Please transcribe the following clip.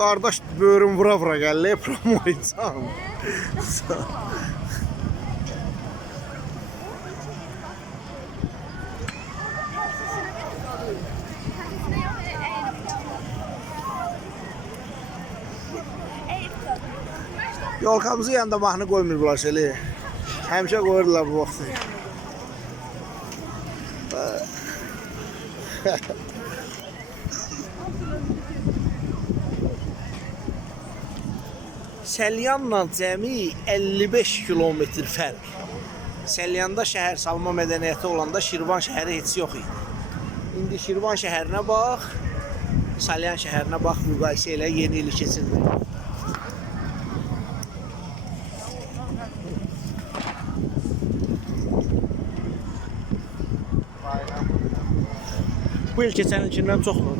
Qardaş böğrüm vura gəlir, promoysan. Yolkamızın yanında mahnı qoymurlar şöyle. Həmişə qoyurlar bu vaxtı. Səlyanla cəmi 55 kilometr fərq. Səlyanda şəhər salma mədəniyyəti olanda Şirvan şəhəri heç yox idi. İndi Şirvan şəhərinə bax, Salyan şəhərinə bax, müqayisə ilə yeni ili keçirdi. Bu il keçən ilkindən çoxdur.